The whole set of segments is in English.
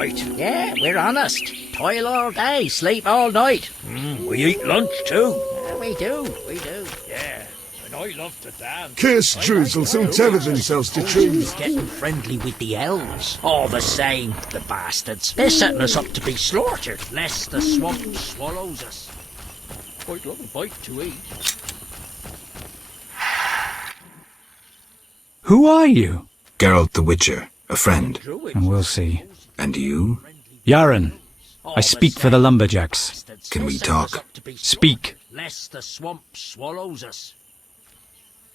right. Yeah, we're honest. Toil all day, sleep all night. We eat lunch too. We do. Yeah, and I love to dance. Curse Jews will soon tether themselves to trees. Getting friendly with the elves. All the same, the bastards. They're setting us up to be slaughtered, lest the swamp swallows us. I'd love a bite to eat. Who are you? Geralt the Witcher, a friend. And we'll see. And you? Yaren, I speak for the lumberjacks. Can we talk? Speak. Lest the swamp swallows us.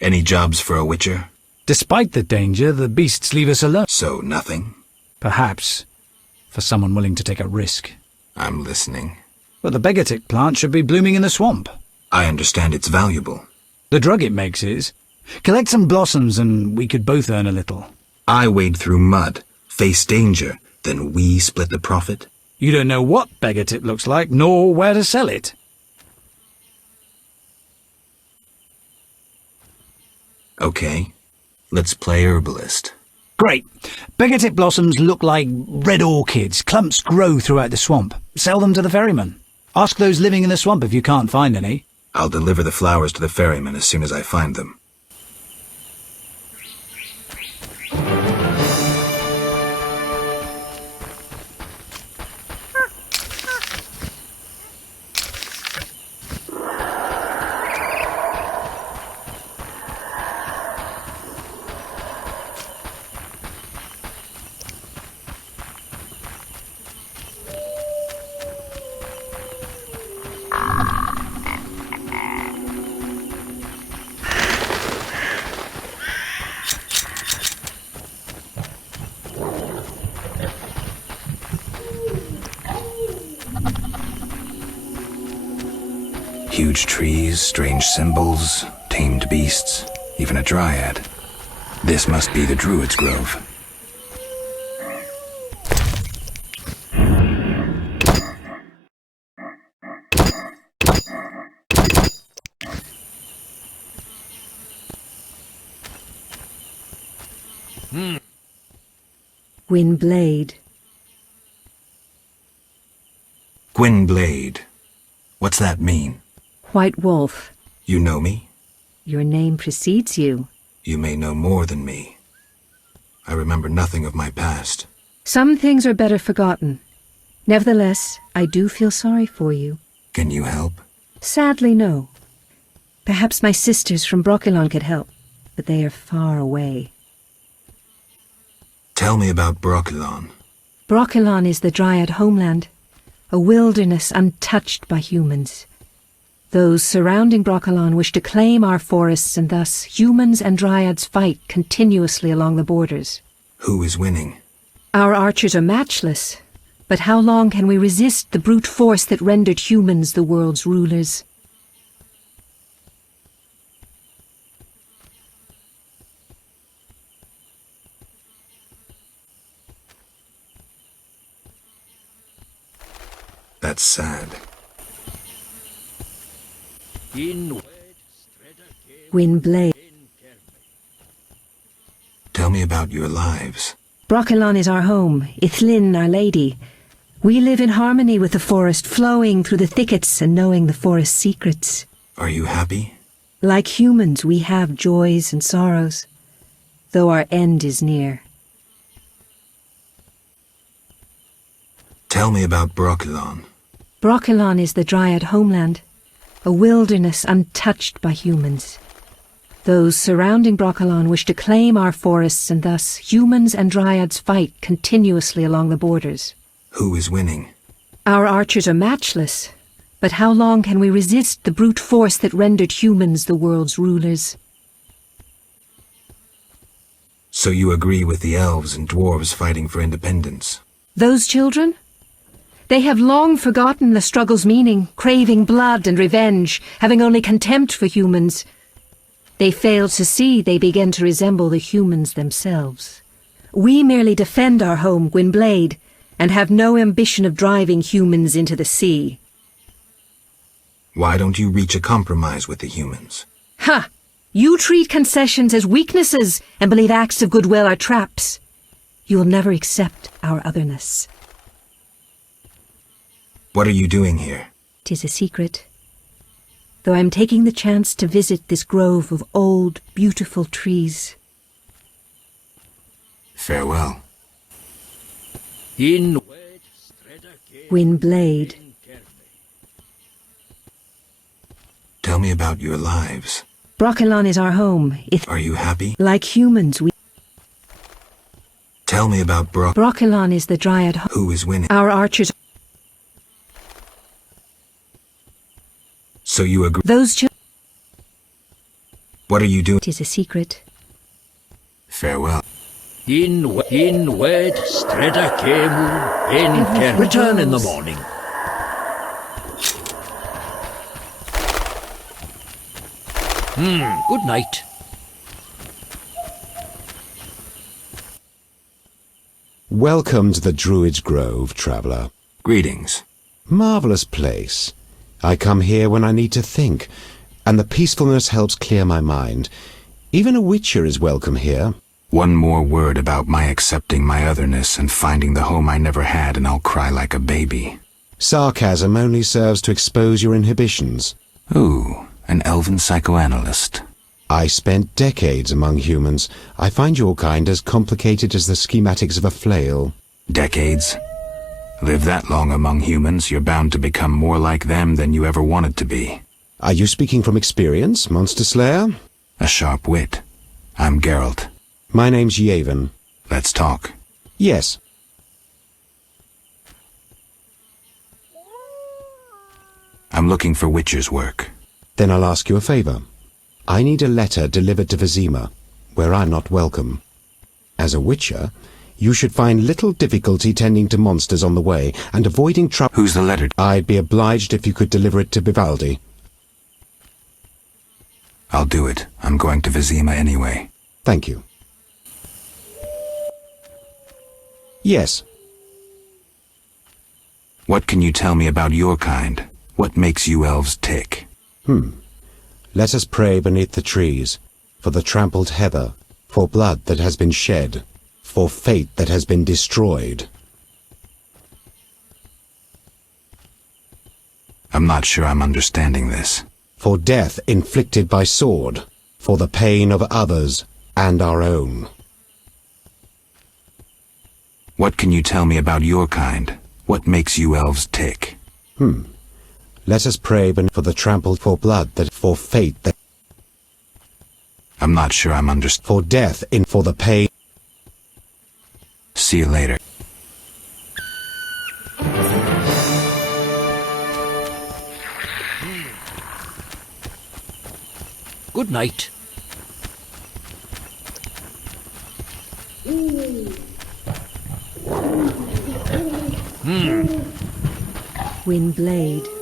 Any jobs for a Witcher? Despite the danger, the beasts leave us alone. So nothing? Perhaps, for someone willing to take a risk. I'm listening. But the begetic plant should be blooming in the swamp. I understand it's valuable. The drug it makes is. Collect some blossoms and we could both earn a little. I wade through mud, face danger, then we split the profit? You don't know what begetic looks like, nor where to sell it. Okay, let's play herbalist. Great. Begetic blossoms look like red orchids. Clumps grow throughout the swamp. Sell them to the ferryman. Ask those living in the swamp if you can't find any. I'll deliver the flowers to the ferryman as soon as I find them. Huge trees, strange symbols, tamed beasts, even a dryad. This must be the Druid's Grove. Gwynblade. Gwynblade. What's that mean? White Wolf. You know me? Your name precedes you. You may know more than me. I remember nothing of my past. Some things are better forgotten. Nevertheless, I do feel sorry for you. Can you help? Sadly, no. Perhaps my sisters from Brokilon could help, but they are far away. Tell me about Brokilon. Brokilon is the Dryad homeland, a wilderness untouched by humans. Those surrounding Brokilon wish to claim our forests, and thus humans and Dryads fight continuously along the borders. Who is winning? Our archers are matchless, but how long can we resist the brute force that rendered humans the world's rulers? That's sad. Gwynblade. Tell me about your lives. Brokilon is our home, Ithlin our lady. We live in harmony with the forest, flowing through the thickets and knowing the forest's secrets. Are you happy? Like humans, we have joys and sorrows, though our end is near. Tell me about Brokilon. Brokilon is the Dryad homeland, a wilderness untouched by humans. Those surrounding Brokilon wish to claim our forests, and thus humans and Dryads fight continuously along the borders. Who is winning? Our archers are matchless, but how long can we resist the brute force that rendered humans the world's rulers? So you agree with the elves and dwarves fighting for independence? Those children? They have long forgotten the struggle's meaning, craving blood and revenge, having only contempt for humans. They fail to see they begin to resemble the humans themselves. We merely defend our home, Gwynblade, and have no ambition of driving humans into the sea. Why don't you reach a compromise with the humans? Ha! You treat concessions as weaknesses and believe acts of goodwill are traps. You will never accept our otherness. What are you doing here? 'Tis a secret. Though I'm taking the chance to visit this grove of old, beautiful trees. Farewell. In Windblade. Tell me about your lives. Brochelon is our home. Are you happy? Like humans, we... Tell me about Brochelon is the dryad. Who is winning? Our archers... So you agree? Those children... What are you doing? 'Tis a secret. Farewell. in wed streda cemu in Ker. Return in the morning. Good night. Welcome to the Druid's Grove, traveller. Greetings. Marvellous place. I come here when I need to think, and the peacefulness helps clear my mind. Even a witcher is welcome here. One more word about my accepting my otherness and finding the home I never had, and I'll cry like a baby. Sarcasm only serves to expose your inhibitions. Ooh, an elven psychoanalyst. I spent decades among humans. I find your kind as complicated as the schematics of a flail. Decades? Live that long among humans, you're bound to become more like them than you ever wanted to be. Are you speaking from experience, Monster Slayer? A sharp wit. I'm Geralt. My name's Yavin. Let's talk. Yes. I'm looking for witcher's work. Then I'll ask you a favour. I need a letter delivered to Vizima, where I'm not welcome. As a witcher, you should find little difficulty tending to monsters on the way and avoiding trouble. Who's the letter? I'd be obliged if you could deliver it to Vivaldi. I'll do it. I'm going to Vizima anyway. Thank you. Yes. What can you tell me about your kind? What makes you elves tick? Let us pray beneath the trees, for the trampled heather, for blood that has been shed, for fate that has been destroyed. I'm not sure I'm understanding this. For death inflicted by sword, for the pain of others and our own. What can you tell me about your kind? What makes you elves tick? Let us pray for the trampled, for blood that, for fate that, I'm not sure I'm for death for the pain. See you later. Good night. Windblade.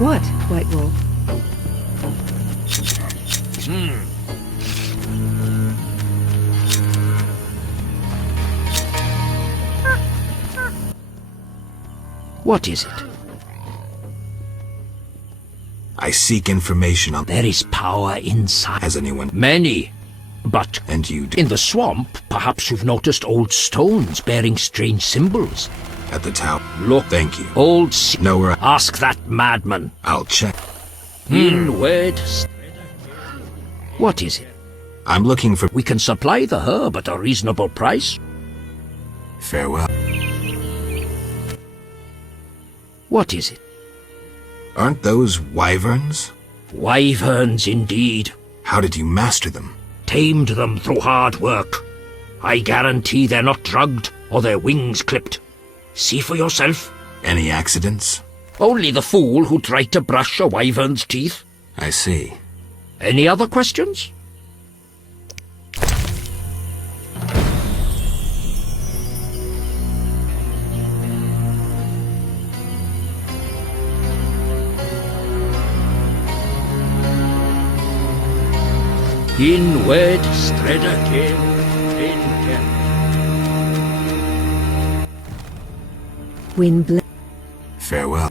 What, White Wolf? What is it? I seek information on... There is power inside. Has anyone... Many. But And you do... in the swamp, perhaps you've noticed old stones bearing strange symbols. At the tower. Look. Thank you. Old Nowhere... Ask that madman. I'll check. In wed What is it? I'm looking for... We can supply the herb at a reasonable price. Farewell. What is it? Aren't those wyverns? Wyverns indeed. How did you master them? Tamed them through hard work. I guarantee they're not drugged or their wings clipped. See for yourself. Any accidents? Only the fool who tried to brush a wyvern's teeth. I see. Any other questions? Inwed stredacem inter. Wind Farewell.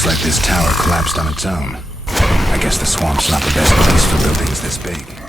Looks like this tower collapsed on its own. I guess the swamp's not the best place for buildings this big.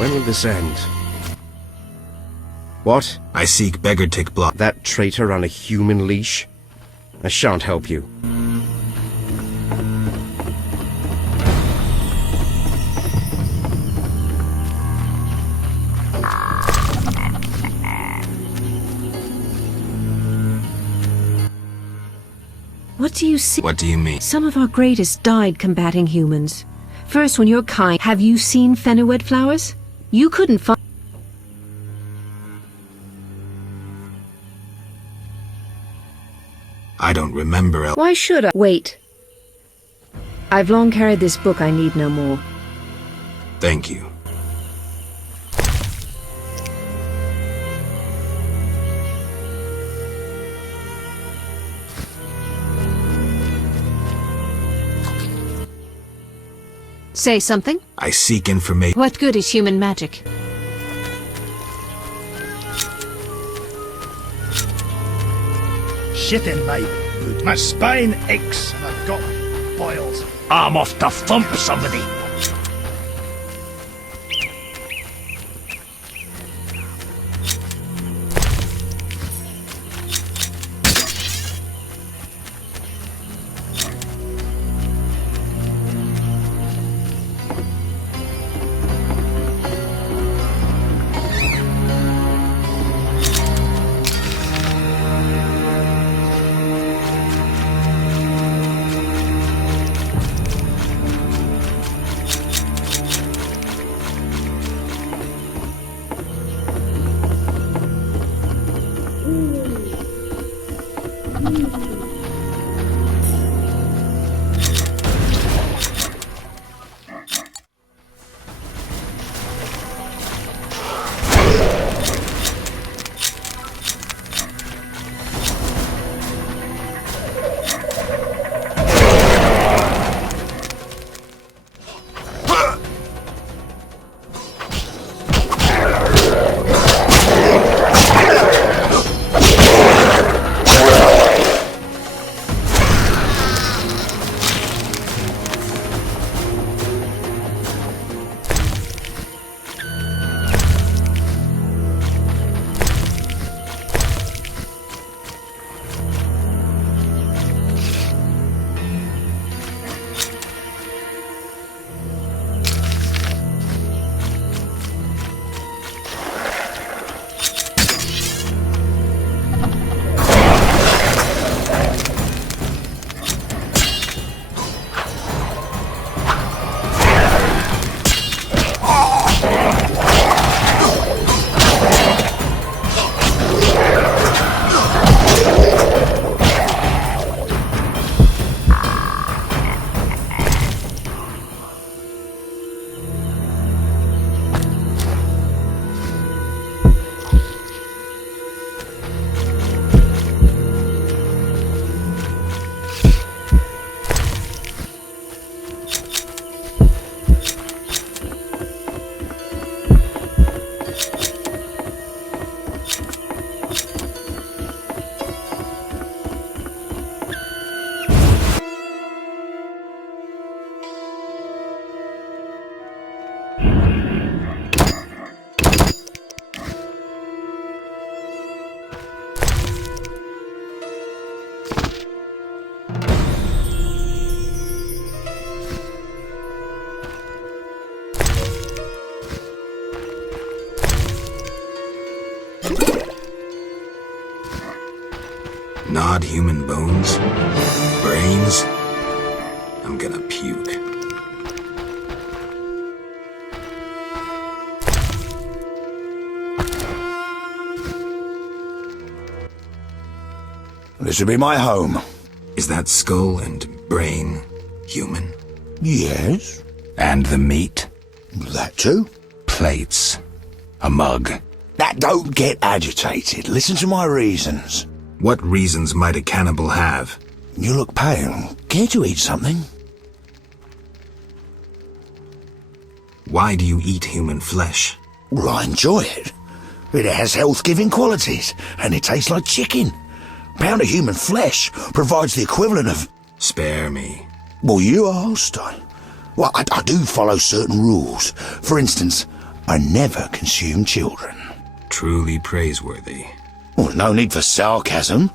When will this end? What? I seek beggar-tick block. That traitor on a human leash? I shan't help you. What do you see? What do you mean? Some of our greatest died combating humans. First, when your kind... Have you seen fenowed flowers? You couldn't find... I don't remember. Why should I? Wait. I've long carried this book. I need no more. Thank you. Say something. I seek information. What good is human magic? Shit in my boot. My spine aches and I've got boils. I'm off to thump somebody. gonna puke. This will be my home. Is that skull and brain human? Yes. And the meat? That too. Plates. A mug. Now, don't get agitated. Listen to my reasons. What reasons might a cannibal have? You look pale. Care to eat something? Why do you eat human flesh? Well, I enjoy it. It has health-giving qualities, and it tastes like chicken. A pound of human flesh provides the equivalent of... Spare me. Well, you asked. I do follow certain rules. For instance, I never consume children. Truly praiseworthy. Well, no need for sarcasm.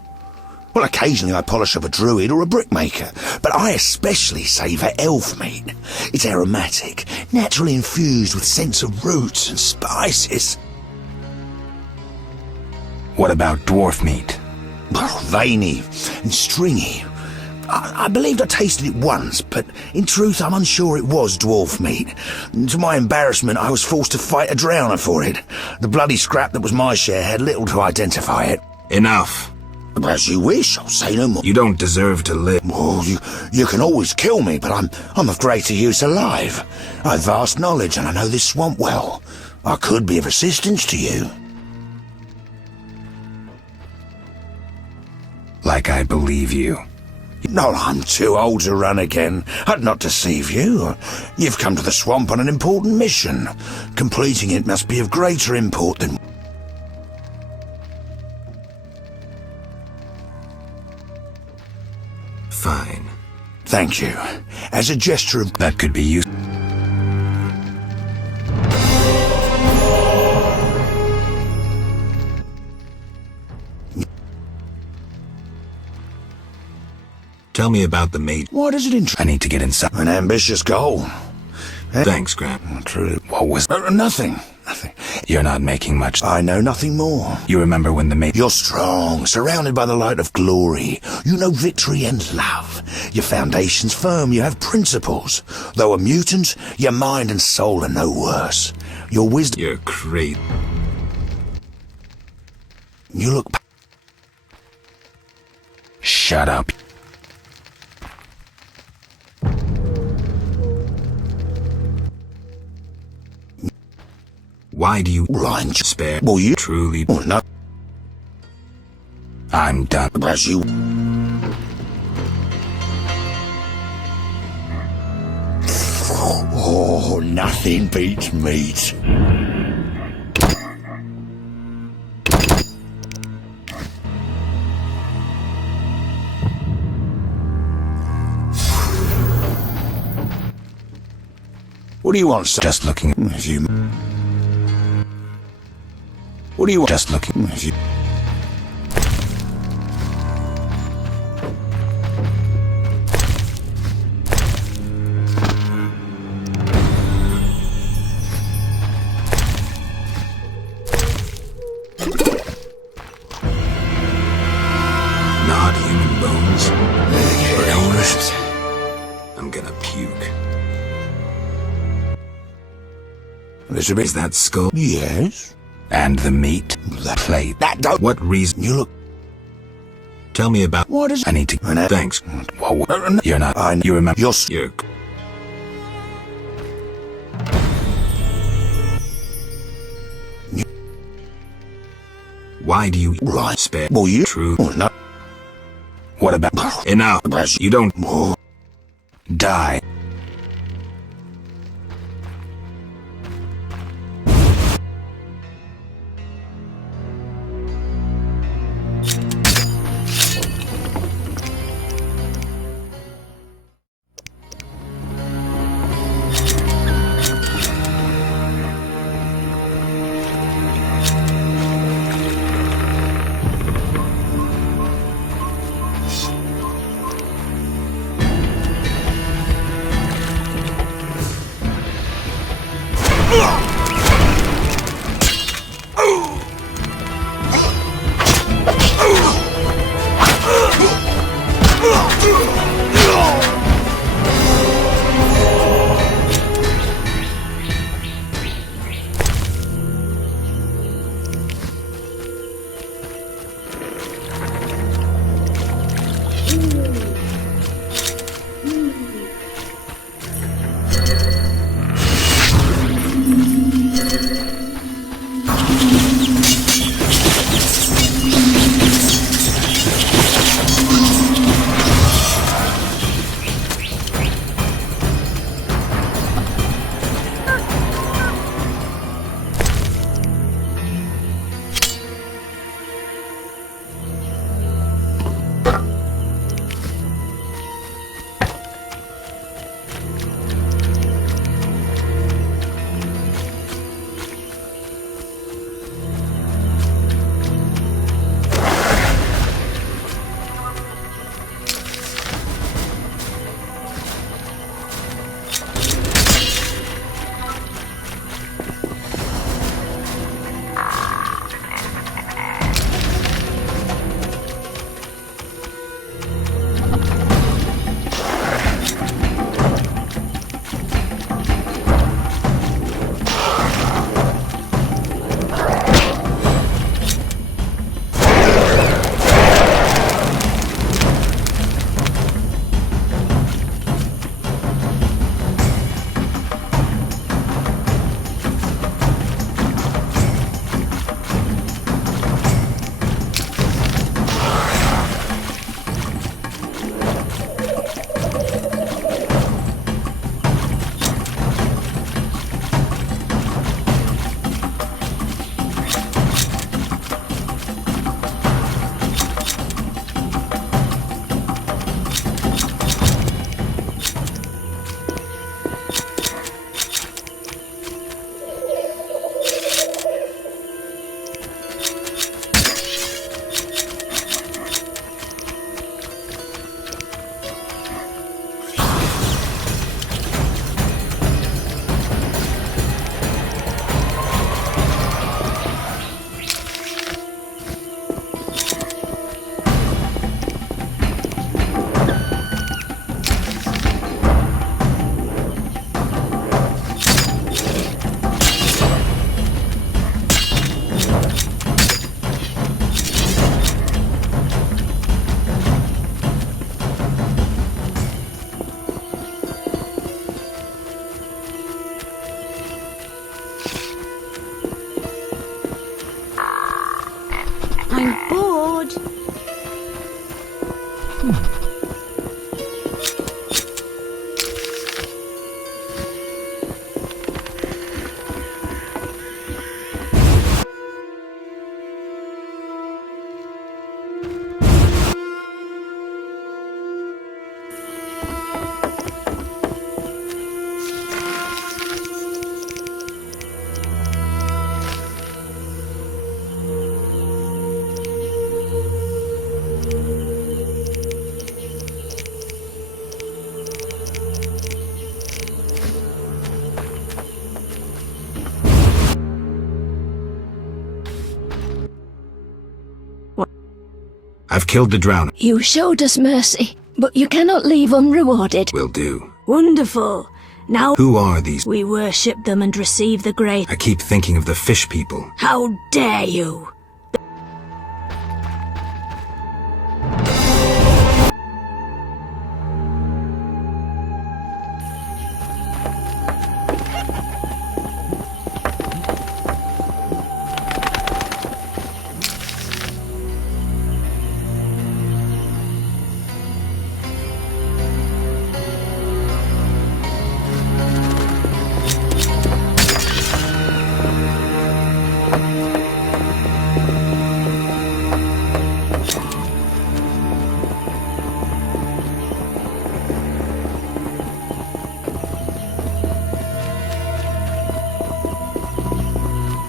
Well, occasionally I polish up a druid or a brickmaker, but I especially savour elf meat. It's aromatic, naturally infused with scents of roots and spices. What about dwarf meat? Well, veiny and stringy. I believed I tasted it once, but in truth I'm unsure it was dwarf meat. To my embarrassment, I was forced to fight a drowner for it. The bloody scrap that was my share had little to identify it. Enough. As you wish, I'll say no more. You don't deserve to live. Well, you can always kill me, but I'm of greater use alive. I've vast knowledge and I know this swamp well. I could be of assistance to you. Like I believe you. No, I'm too old to run again. I'd not deceive you. You've come to the swamp on an important mission. Completing it must be of greater import than... Fine. Thank you. As a gesture of... That could be used. Tell me about the maid. Why does it interest? I need to get inside. An ambitious goal. Thanks, Grant. True. What was... Nothing. Nothing. You're not making much... I know nothing more. You remember when the maid... You're strong, surrounded by the light of glory. You know victory and love. Your foundation's firm, you have principles. Though a mutant, your mind and soul are no worse. Your wisdom... You're crazy. You look... Shut up. Why do you... Blind. Spare... Well, you... Truly... Oh, no. I'm done. As you... Oh, nothing beats meat. What do you want, sir? Just looking... If you... What do you want? Just looking... If you... Not human bones. Brains. I'm gonna puke. Is that skull? Yes. And the meat? That plate. That don't... What reason? You look... Tell me about... What is... I need to... Thanks. Whoa, you're not... You remember... You're... Why do you... Right. Spare... Well, you... True. Oh, no. What about... Enough. You don't... Die. I've killed the drowner. You showed us mercy, but you cannot leave unrewarded. Will do. Wonderful. Now Who are these? we worship them and receive the grace. I keep thinking of the fish people. How dare you!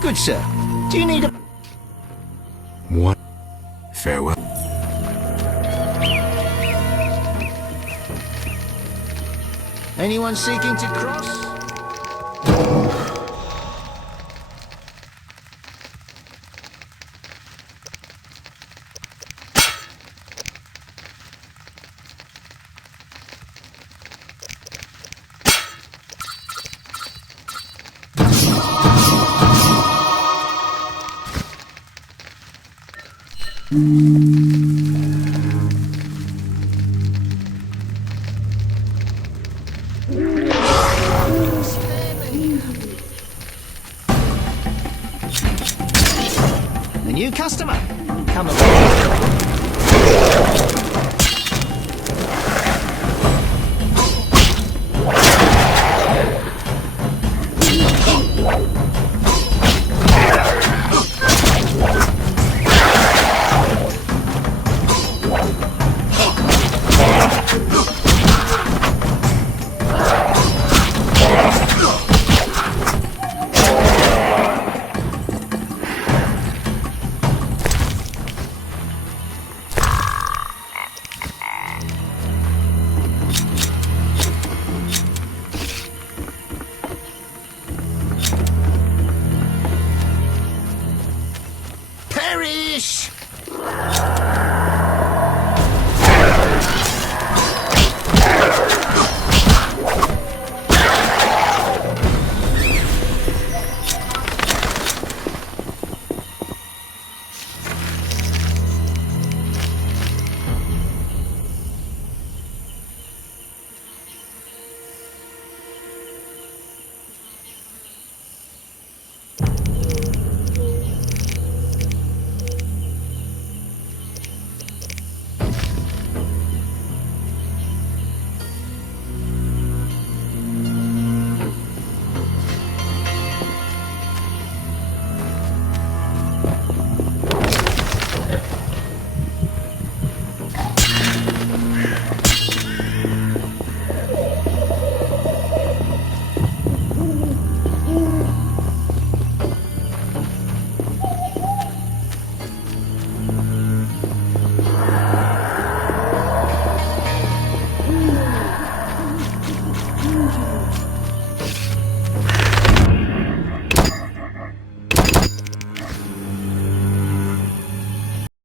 Good sir. Do you need a... What? Farewell. Anyone seeking to cross? A new customer. Come along.